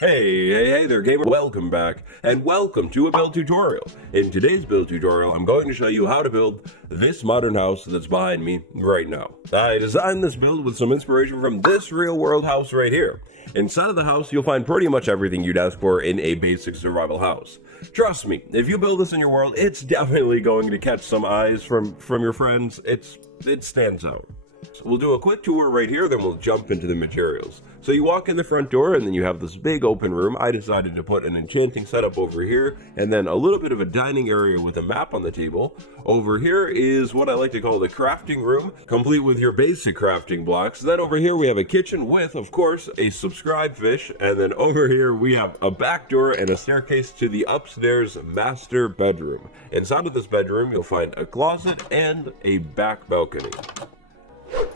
Hey there, gamer. Welcome back, and welcome to a build tutorial. In today's build tutorial, I'm going to show you how to build this modern house that's behind me right now. I designed this build with some inspiration from this real-world house right here. Inside of the house, you'll find pretty much everything you'd ask for in a basic survival house. Trust me, if you build this in your world, it's definitely going to catch some eyes from your friends. It stands out. We'll do a quick tour right here, then we'll jump into the materials. So you walk in the front door and then you have this big open room. I decided to put an enchanting setup over here and then a little bit of a dining area with a map on the table. Over here is what I like to call the crafting room, complete with your basic crafting blocks. Then over here we have a kitchen with, of course, a subscribe fish. And then over here we have a back door and a staircase to the upstairs master bedroom. Inside of this bedroom you'll find a closet and a back balcony.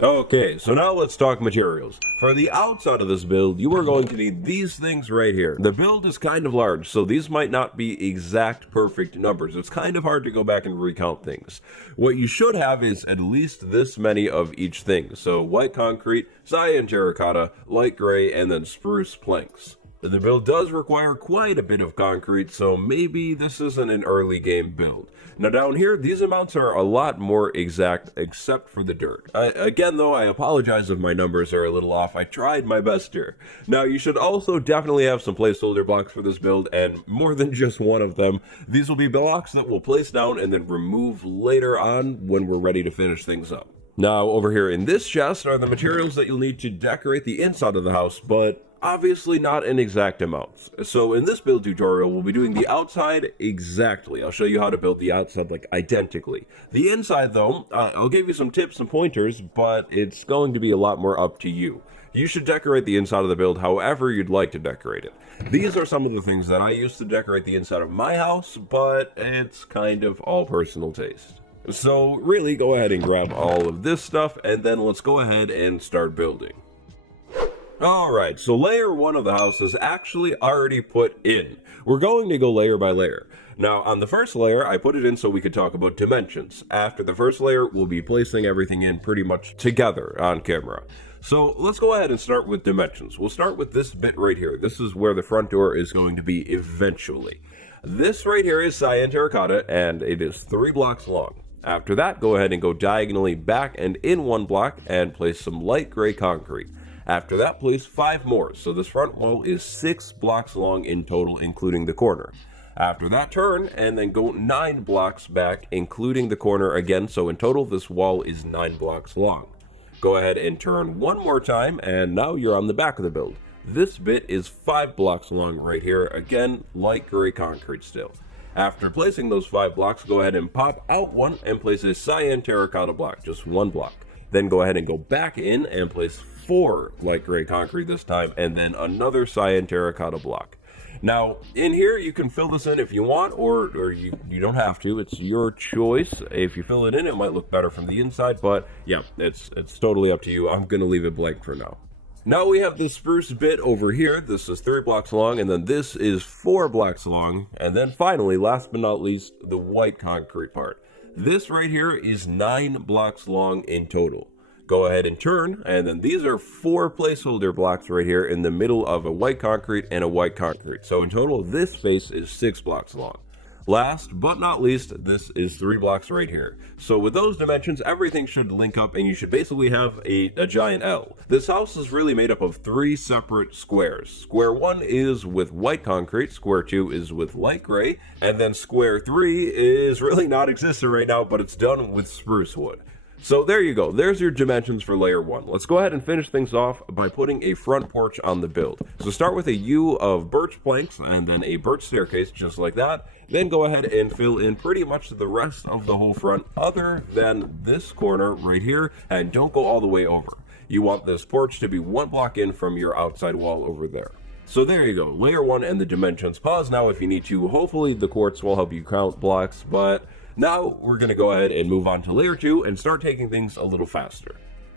Okay, so now let's talk materials. For the outside of this build, you are going to need these things right here. The build is kind of large, so these might not be exact perfect numbers. It's kind of hard to go back and recount things. What you should have is at least this many of each thing. So white concrete, cyan terracotta, light gray, and then spruce planks. The build does require quite a bit of concrete, so maybe this isn't an early game build. Now down here, these amounts are a lot more exact, except for the dirt. Again though, I apologize if my numbers are a little off. I tried my best here. Now you should also definitely have some placeholder blocks for this build, and more than just one of them. These will be blocks that we'll place down and then remove later on when we're ready to finish things up. Now over here in this chest are the materials that you'll need to decorate the inside of the house, but obviously not in exact amounts. So in this build tutorial, we'll be doing the outside exactly. I'll show you how to build the outside like identically. The inside though, I'll give you some tips and pointers, but it's going to be a lot more up to you. You should decorate the inside of the build however you'd like to decorate it. These are some of the things that I use to decorate the inside of my house, but it's kind of all personal taste. So really go ahead and grab all of this stuff and then let's go ahead and start building. Alright, so layer 1 of the house is actually already put in. We're going to go layer by layer. Now, on the first layer, I put it in so we could talk about dimensions. After the first layer, we'll be placing everything in pretty much together on camera. So let's go ahead and start with dimensions. We'll start with this bit right here. This is where the front door is going to be eventually. This right here is cyan terracotta, and it is 3 blocks long. After that, go ahead and go diagonally back and in 1 block and place some light gray concrete. After that, place 5 more, so this front wall is 6 blocks long in total, including the corner. After that, turn, and then go 9 blocks back, including the corner again, so in total, this wall is 9 blocks long. Go ahead and turn 1 more time, and now you're on the back of the build. This bit is 5 blocks long right here, again, light gray concrete still. After placing those 5 blocks, go ahead and pop out 1 and place a cyan terracotta block, just 1 block. Then go ahead and go back in and place 4 light gray concrete this time, and then another cyan terracotta block. Now, in here, you can fill this in if you want, or you don't have to. It's your choice. If you fill it in, it might look better from the inside, but yeah, it's totally up to you. I'm going to leave it blank for now. Now we have this spruce bit over here. This is 3 blocks long, and then this is 4 blocks long. And then finally, last but not least, the white concrete part. This right here is 9 blocks long in total. Go ahead and turn, and then these are 4 placeholder blocks right here in the middle of a white concrete and a white concrete. So in total, this space is 6 blocks long. Last but not least, this is 3 blocks right here. So with those dimensions, everything should link up and you should basically have a giant L. This house is really made up of 3 separate squares. Square 1 is with white concrete, square 2 is with light gray, and then square 3 is really not existent right now, but it's done with spruce wood. So there you go, there's your dimensions for layer 1. Let's go ahead and finish things off by putting a front porch on the build. So start with a U of birch planks and then a birch staircase just like that. Then go ahead and fill in pretty much the rest of the whole front other than this corner right here, and don't go all the way over. You want this porch to be 1 block in from your outside wall over there. So there you go, layer 1 and the dimensions. Pause now if you need to. Hopefully the quartz will help you count blocks, but now we're going to go ahead and move on to layer 2 and start taking things a little faster.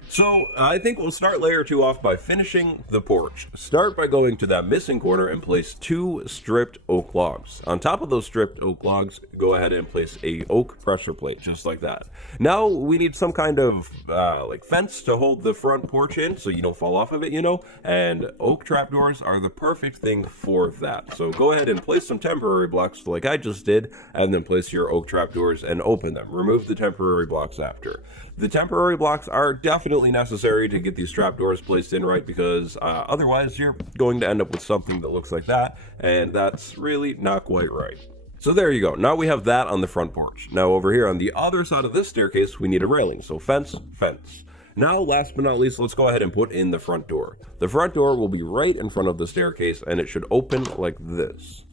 So I think we'll start layer 2 off by finishing the porch. Start by going to that missing corner and place 2 stripped oak logs. On top of those stripped oak logs, go ahead and place a oak pressure plate, just like that. Now we need some kind of like fence to hold the front porch in so you don't fall off of it, you know, and oak trapdoors are the perfect thing for that. So go ahead and place some temporary blocks like I just did, and then place your oak trapdoors and open them. Remove the temporary blocks after. The temporary blocks are definitely necessary to get these trapdoors placed in right, because otherwise you're going to end up with something that looks like that, and that's really not quite right. So there you go. Now we have that on the front porch. Now over here on the other side of this staircase, we need a railing. So fence, fence. Now, last but not least, let's go ahead and put in the front door. The front door will be right in front of the staircase, and it should open like this.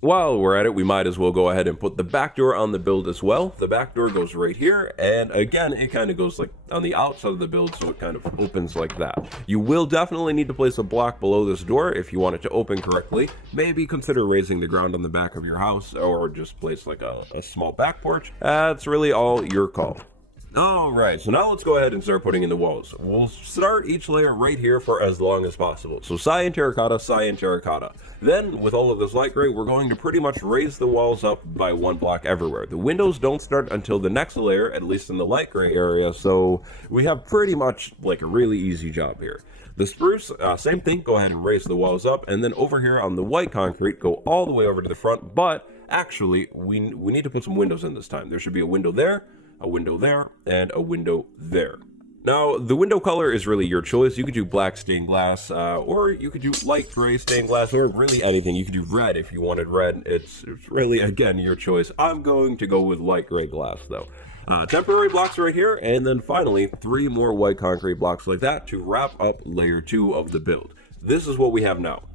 While we're at it, we might as well go ahead and put the back door on the build as well. The back door goes right here, and again, it kind of goes like on the outside of the build, so it kind of opens like that. You will definitely need to place a block below this door if you want it to open correctly. Maybe consider raising the ground on the back of your house, or just place like a small back porch. That's really all your call. Alright, so now let's go ahead and start putting in the walls. We'll start each layer right here for as long as possible. So cyan terracotta, cyan terracotta. Then, with all of this light gray, we're going to pretty much raise the walls up by 1 block everywhere. The windows don't start until the next layer, at least in the light gray area, so we have pretty much like a really easy job here. The spruce, same thing, go ahead and raise the walls up, and then over here on the white concrete, go all the way over to the front, but actually, we need to put some windows in this time. There should be a window there, a window there, and a window there. Now, the window color is really your choice. You could do black stained glass, or you could do light gray stained glass, or really anything. You could do red if you wanted red. It's really, again, your choice. I'm going to go with light gray glass, though. Temporary blocks right here, and then finally, 3 more white concrete blocks like that to wrap up layer 2 of the build. This is what we have now.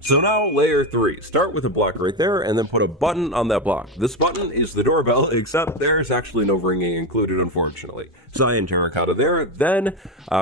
So now layer 3, start with a block right there and then put a button on that block. This button is the doorbell, except there's actually no ringing included, unfortunately. Cyan terracotta there. Then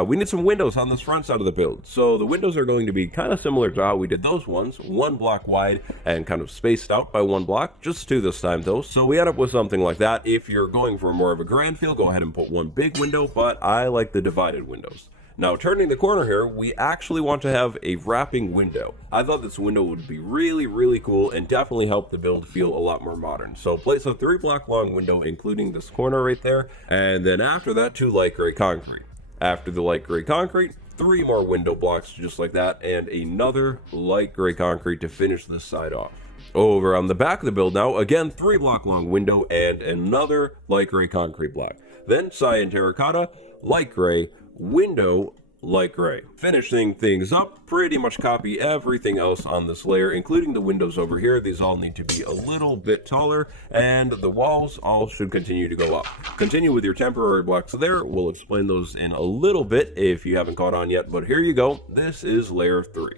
we need some windows on this front side of the build. So the windows are going to be kind of similar to how we did those ones, 1 block wide and kind of spaced out by 1 block, just 2 this time though. So we end up with something like that. If you're going for more of a grand feel, go ahead and put 1 big window, but I like the divided windows. Now, turning the corner here, we actually want to have a wrapping window. I thought this window would be really, really cool and definitely help the build feel a lot more modern. So place a 3 block long window, including this corner right there, and then after that, 2 light gray concrete. After the light gray concrete, 3 more window blocks just like that, and another light gray concrete to finish this side off. Over on the back of the build now, again, 3 block long window and another light gray concrete block. Then cyan terracotta, light gray, window, light gray. Finishing things up, pretty much copy everything else on this layer, including the windows over here. These all need to be a little bit taller, and the walls all should continue to go up. Continue with your temporary blocks there. We'll explain those in a little bit if you haven't caught on yet, but here you go. This is layer 3.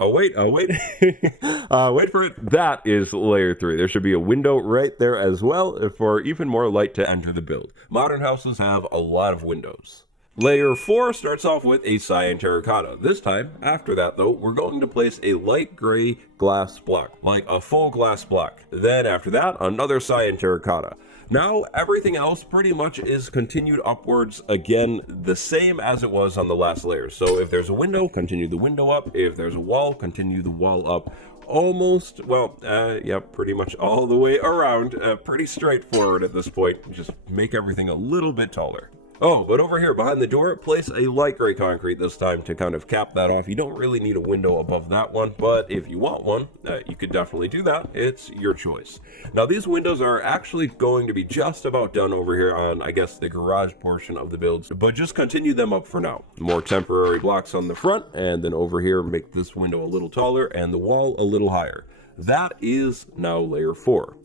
Oh wait, wait for it. That is layer 3. There should be a window right there as well for even more light to enter the build. Modern houses have a lot of windows. Layer 4 starts off with a cyan terracotta. This time, after that though, we're going to place a light gray glass block, like a full glass block. Then after that, another cyan terracotta. Now, everything else pretty much is continued upwards, again, the same as it was on the last layer. So if there's a window, continue the window up. If there's a wall, continue the wall up. Almost, well, yeah, pretty much all the way around. Pretty straightforward at this point. Just make everything a little bit taller. Oh, but over here behind the door, place a light gray concrete this time to kind of cap that off. You don't really need a window above that one, but if you want one, you could definitely do that. It's your choice. Now, these windows are actually going to be just about done over here on, I guess, the garage portion of the builds, but just continue them up for now. More temporary blocks on the front, and then over here, make this window a little taller and the wall a little higher. That is now layer 4.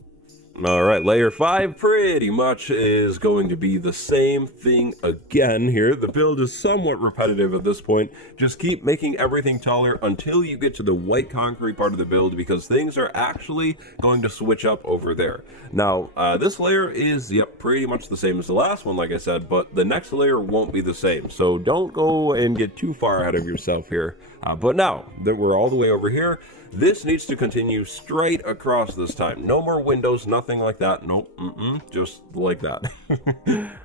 Alright, layer 5 pretty much is going to be the same thing again here. The build is somewhat repetitive at this point. Just keep making everything taller until you get to the white concrete part of the build, because things are actually going to switch up over there. Now, this layer is, yep, pretty much the same as the last one, like I said, but the next layer won't be the same. So don't go and get too far ahead of yourself here. But now that we're all the way over here, This needs to continue straight across this time. No more windows, nothing like that. Nope, just like that.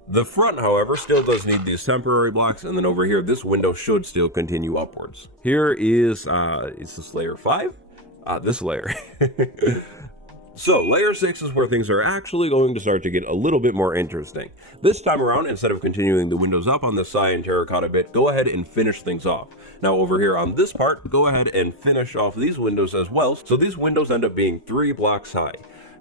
The front, however, still does need these temporary blocks, and then over here, this window should still continue upwards. Here is this layer 5? This layer. So, layer 6 is where things are actually going to start to get a little bit more interesting. This time around, instead of continuing the windows up on the cyan terracotta bit, go ahead and finish things off. Now, over here on this part, go ahead and finish off these windows as well, so these windows end up being 3 blocks high.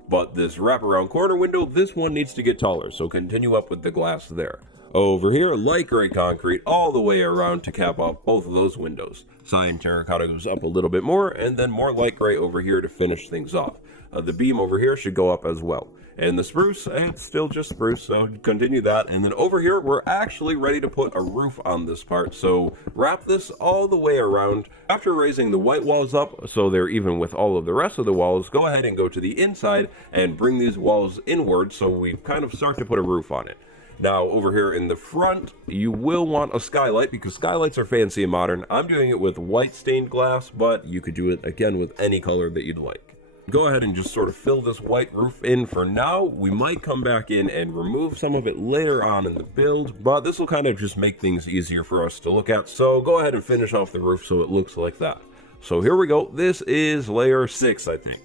But this wraparound corner window, this one needs to get taller, so continue up with the glass there. Over here, light gray concrete all the way around to cap off both of those windows. Cyan terracotta goes up a little bit more, and then more light gray over here to finish things off. The beam over here should go up as well. And the spruce, it's still just spruce, so continue that. And then over here, we're actually ready to put a roof on this part. So wrap this all the way around. After raising the white walls up, so they're even with all of the rest of the walls, go ahead and go to the inside and bring these walls inward so we kind of start to put a roof on it. Now, over here in the front, you will want a skylight because skylights are fancy and modern. I'm doing it with white stained glass, but you could do it again with any color that you'd like. Go ahead and just sort of fill this white roof in for now. We might come back in and remove some of it later on in the build, but this will kind of just make things easier for us to look at. So go ahead and finish off the roof so it looks like that. So here we go. This is layer 6, I think.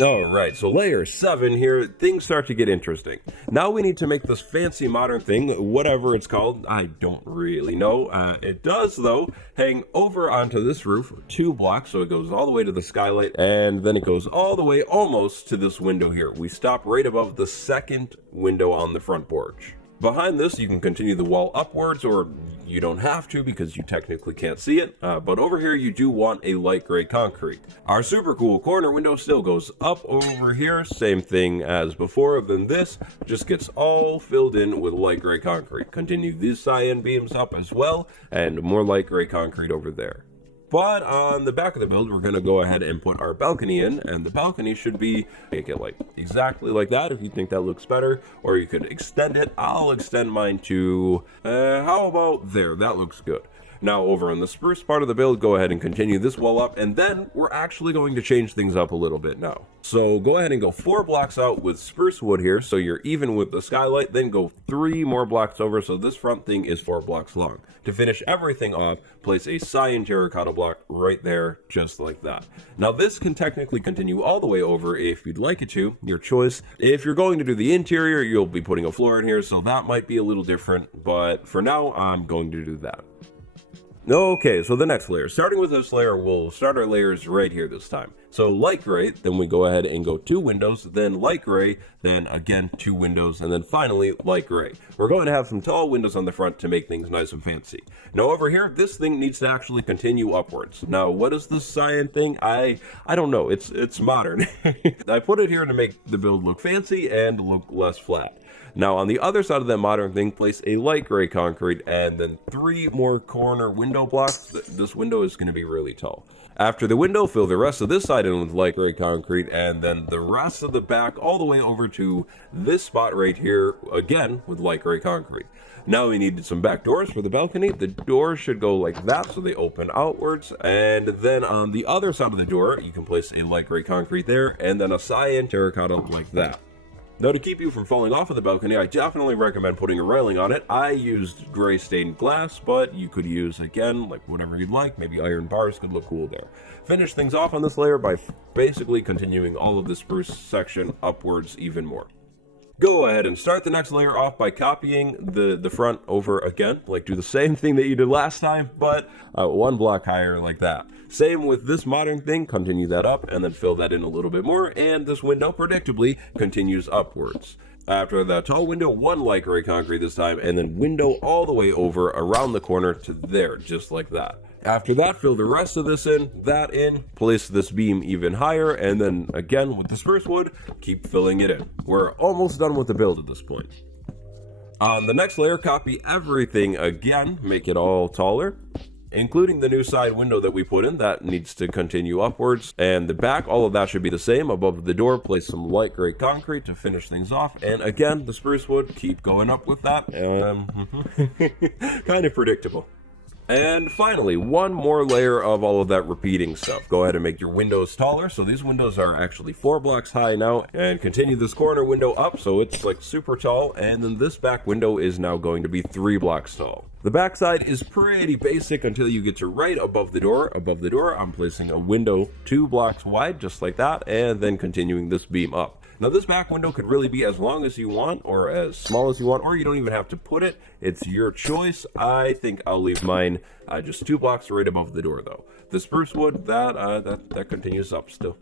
Alright, so layer 7 here, things start to get interesting. Now we need to make this fancy modern thing, whatever it's called, I don't really know. It does, though, hang over onto this roof, 2 blocks, so it goes all the way to the skylight, and then it goes all the way almost to this window here. We stop right above the second window on the front porch. Behind this, you can continue the wall upwards, or you don't have to because you technically can't see it, but over here you do want a light gray concrete. Our super cool corner window still goes up over here, same thing as before, then this just gets all filled in with light gray concrete. Continue these cyan beams up as well, and more light gray concrete over there. But on the back of the build, we're going to go ahead and put our balcony in, and the balcony should be, make it like exactly like that if you think that looks better, or you could extend it. I'll extend mine to, how about there? That looks good. Now over on the spruce part of the build, go ahead and continue this wall up, and then we're actually going to change things up a little bit now. So go ahead and go 4 blocks out with spruce wood here, so you're even with the skylight, then go 3 more blocks over, so this front thing is 4 blocks long. To finish everything off, place a cyan terracotta block right there, just like that. Now this can technically continue all the way over if you'd like it to, your choice. If you're going to do the interior, you'll be putting a floor in here, so that might be a little different, but for now, I'm going to do that. Okay, so the next layer. Starting with this layer, we'll start our layers right here this time. So light gray, then we go ahead and go 2 windows, then light gray, then again 2 windows, and then finally light gray. We're going to have some tall windows on the front to make things nice and fancy. Now over here, this thing needs to actually continue upwards. Now what is this cyan thing? I don't know, it's modern. I put it here to make the build look fancy and look less flat. Now on the other side of that modern thing, place a light gray concrete and then 3 more corner window blocks. This window is going to be really tall. After the window, fill the rest of this side in with light gray concrete and then the rest of the back all the way over to this spot right here, again with light gray concrete. Now we need some back doors for the balcony. The doors should go like that so they open outwards, and then on the other side of the door you can place a light gray concrete there and then a cyan terracotta like that. Now to keep you from falling off of the balcony, I definitely recommend putting a railing on it. I used gray stained glass, but you could use, again, like whatever you'd like. Maybe iron bars could look cool there. Finish things off on this layer by basically continuing all of the spruce section upwards even more. Go ahead and start the next layer off by copying the front over again, like do the same thing that you did last time, but 1 block higher like that. Same with this modern thing, continue that up and then fill that in a little bit more, and this window predictably continues upwards. After that tall window, 1 light gray concrete this time, and then window all the way over around the corner to there, just like that. After that, fill the rest of this in, that in, place this beam even higher, and then again with the spruce wood, keep filling it in. We're almost done with the build at this point. On the next layer, copy everything again, make it all taller, including the new side window that we put in. That needs to continue upwards, and the back, all of that should be the same. Above the door, place some light gray concrete to finish things off, and again the spruce wood, keep going up with that. Kind of predictable. And finally, one more layer of all of that repeating stuff. Go ahead and make your windows taller. So these windows are actually 4 blocks high now, and continue this corner window up so it's like super tall, and then this back window is now going to be 3 blocks tall. The back side is pretty basic until you get to right above the door. Above the door, I'm placing a window 2 blocks wide, just like that, and then continuing this beam up. Now this back window could really be as long as you want or as small as you want, or you don't even have to put it. It's your choice. I think I'll leave mine just 2 blocks right above the door though. The spruce wood, that continues up still.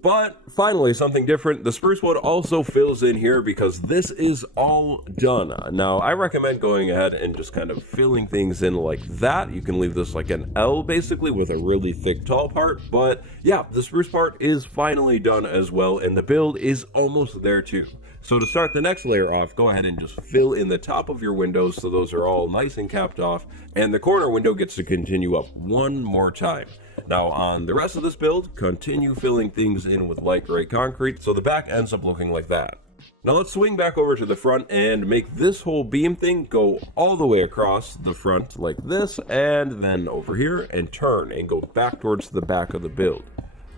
But finally, something different. The spruce wood also fills in here because this is all done. Now, I recommend going ahead and just kind of filling things in like that. You can leave this like an L basically with a really thick tall part. But yeah, the spruce part is finally done as well, and the build is almost there too. So to start the next layer off, go ahead and just fill in the top of your windows so those are all nice and capped off, and the corner window gets to continue up one more time. Now on the rest of this build, continue filling things in with light gray concrete so the back ends up looking like that. Now let's swing back over to the front and make this whole beam thing go all the way across the front like this, and then over here and turn and go back towards the back of the build.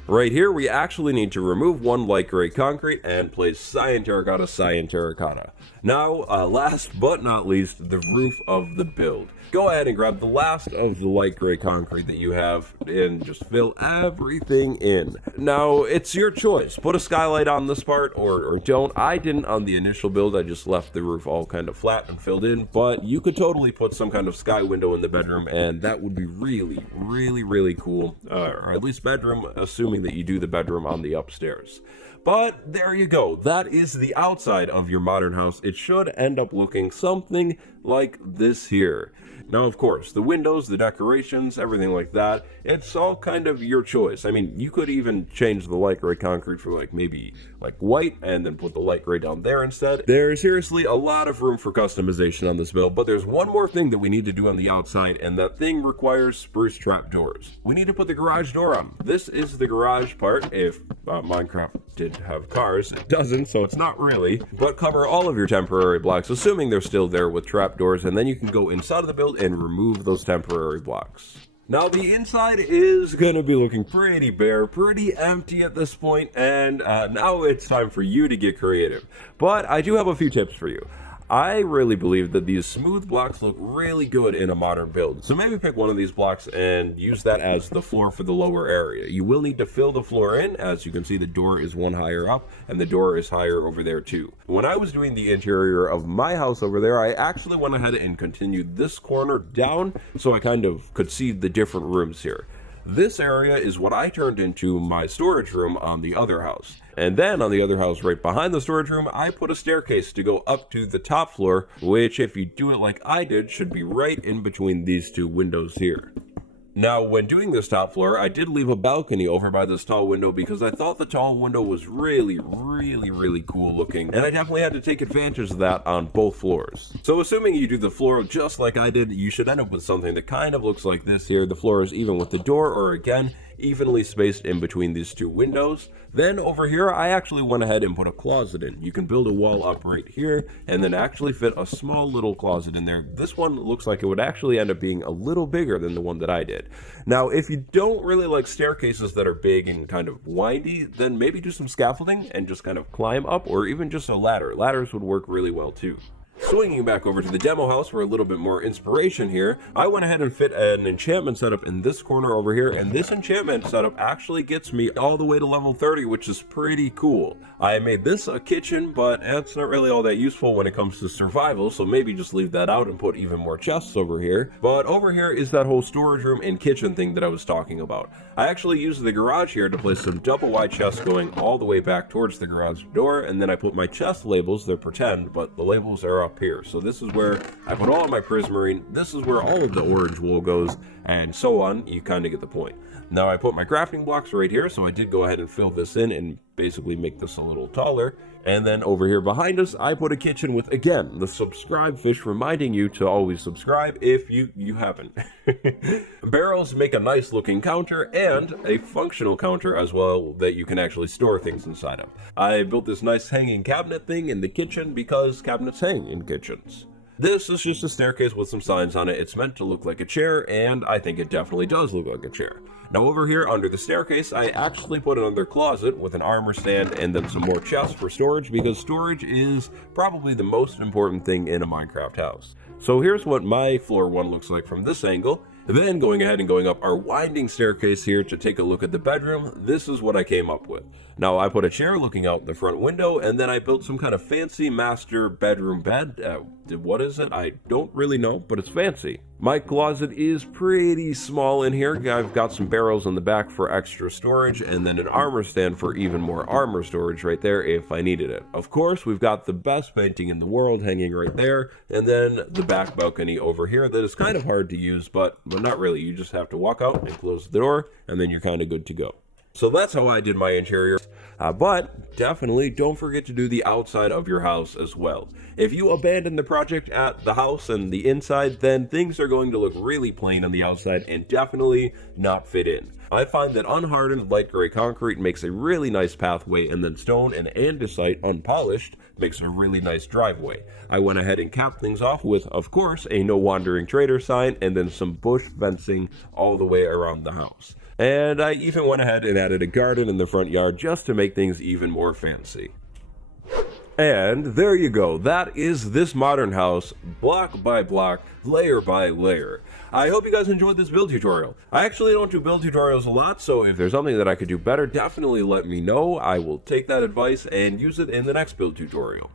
Right here, we actually need to remove one light gray concrete and place cyan terracotta, cyan terracotta. Now, last but not least, the roof of the build. Go ahead and grab the last of the light gray concrete that you have and just fill everything in. Now, it's your choice. Put a skylight on this part or don't. I didn't on the initial build. I just left the roof all kind of flat and filled in, but you could totally put some kind of sky window in the bedroom, and that would be really, really, really cool. Or at least bedroom, assuming that you do the bedroom on the upstairs. But there you go. That is the outside of your modern house. It should end up looking something like this here. Now, of course, the windows, the decorations, everything like that, it's all kind of your choice. I mean, you could even change the light gray concrete for like maybe like white and then put the light gray down there instead. There's seriously a lot of room for customization on this build, but there's one more thing that we need to do on the outside, and that thing requires spruce trap doors. We need to put the garage door on. This is the garage part. If Minecraft did have cars, it doesn't, so it's not really. But cover all of your temporary blocks, assuming they're still there, with trap doors, and then you can go inside of the build and remove those temporary blocks. Now the inside is going to be looking pretty bare, pretty empty at this point, and now it's time for you to get creative. But I do have a few tips for you. I really believe that these smooth blocks look really good in a modern build. So maybe pick one of these blocks and use that as the floor for the lower area. You will need to fill the floor in. As you can see, the door is one higher up and the door is higher over there too. When I was doing the interior of my house over there, I actually went ahead and continued this corner down so I kind of could see the different rooms here. This area is what I turned into my storage room on the other house. And then on the other house right behind the storage room, I put a staircase to go up to the top floor, which if you do it like I did, should be right in between these two windows here. Now, when doing this top floor, I did leave a balcony over by this tall window because I thought the tall window was really cool looking, and I definitely had to take advantage of that on both floors. So assuming you do the floor just like I did, you should end up with something that kind of looks like this here. The floor is even with the door, or again, evenly spaced in between these two windows. Then over here, I actually went ahead and put a closet in. You can build a wall up right here and then actually fit a small little closet in there. This one looks like it would actually end up being a little bigger than the one that I did. Now, if you don't really like staircases that are big and kind of windy, then maybe do some scaffolding and just kind of climb up, or even just a ladder. Ladders would work really well too. Swinging back over to the demo house for a little bit more inspiration here, I went ahead and fit an enchantment setup in this corner over here, and this enchantment setup actually gets me all the way to level 30, which is pretty cool. I made this a kitchen, but it's not really all that useful when it comes to survival, so maybe just leave that out and put even more chests over here. But over here is that whole storage room and kitchen thing that I was talking about. I actually used the garage here to place some double wide chests going all the way back towards the garage door, and then I put my chest labels. They're pretend, but the labels are up here. So this is where I put all of my prismarine, this is where all of the orange wool goes, and so on. You kind of get the point. Now I put my crafting blocks right here, so I did go ahead and fill this in and basically make this a little taller. And then over here behind us, I put a kitchen with, again, the subscribe fish reminding you to always subscribe if you haven't. Barrels make a nice looking counter and a functional counter as well that you can actually store things inside of. I built this nice hanging cabinet thing in the kitchen because cabinets hang in kitchens. This is just a staircase with some signs on it. It's meant to look like a chair, and I think it definitely does look like a chair. Now over here under the staircase, I actually put another closet with an armor stand and then some more chests for storage, because storage is probably the most important thing in a Minecraft house. So here's what my floor one looks like from this angle. Then going ahead and going up our winding staircase here to take a look at the bedroom, this is what I came up with. Now I put a chair looking out the front window, and then I built some kind of fancy master bedroom bed. What is it? I don't really know, but it's fancy. My closet is pretty small in here. I've got some barrels in the back for extra storage, and then an armor stand for even more armor storage right there if I needed it. Of course, we've got the best painting in the world hanging right there, and then the back balcony over here that is kind of hard to use, but not really. You just have to walk out and close the door, and then you're kind of good to go. So that's how I did my interior. But definitely don't forget to do the outside of your house as well. If you abandon the project at the house and the inside, then things are going to look really plain on the outside and definitely not fit in. I find that unhardened light gray concrete makes a really nice pathway, and then stone and andesite unpolished makes a really nice driveway. I went ahead and capped things off with, of course, a no wandering trader sign and then some bush fencing all the way around the house. And I even went ahead and added a garden in the front yard just to make things even more fancy. And there you go. That is this modern house, block by block, layer by layer. I hope you guys enjoyed this build tutorial. I actually don't do build tutorials a lot, so if there's something that I could do better, definitely let me know. I will take that advice and use it in the next build tutorial.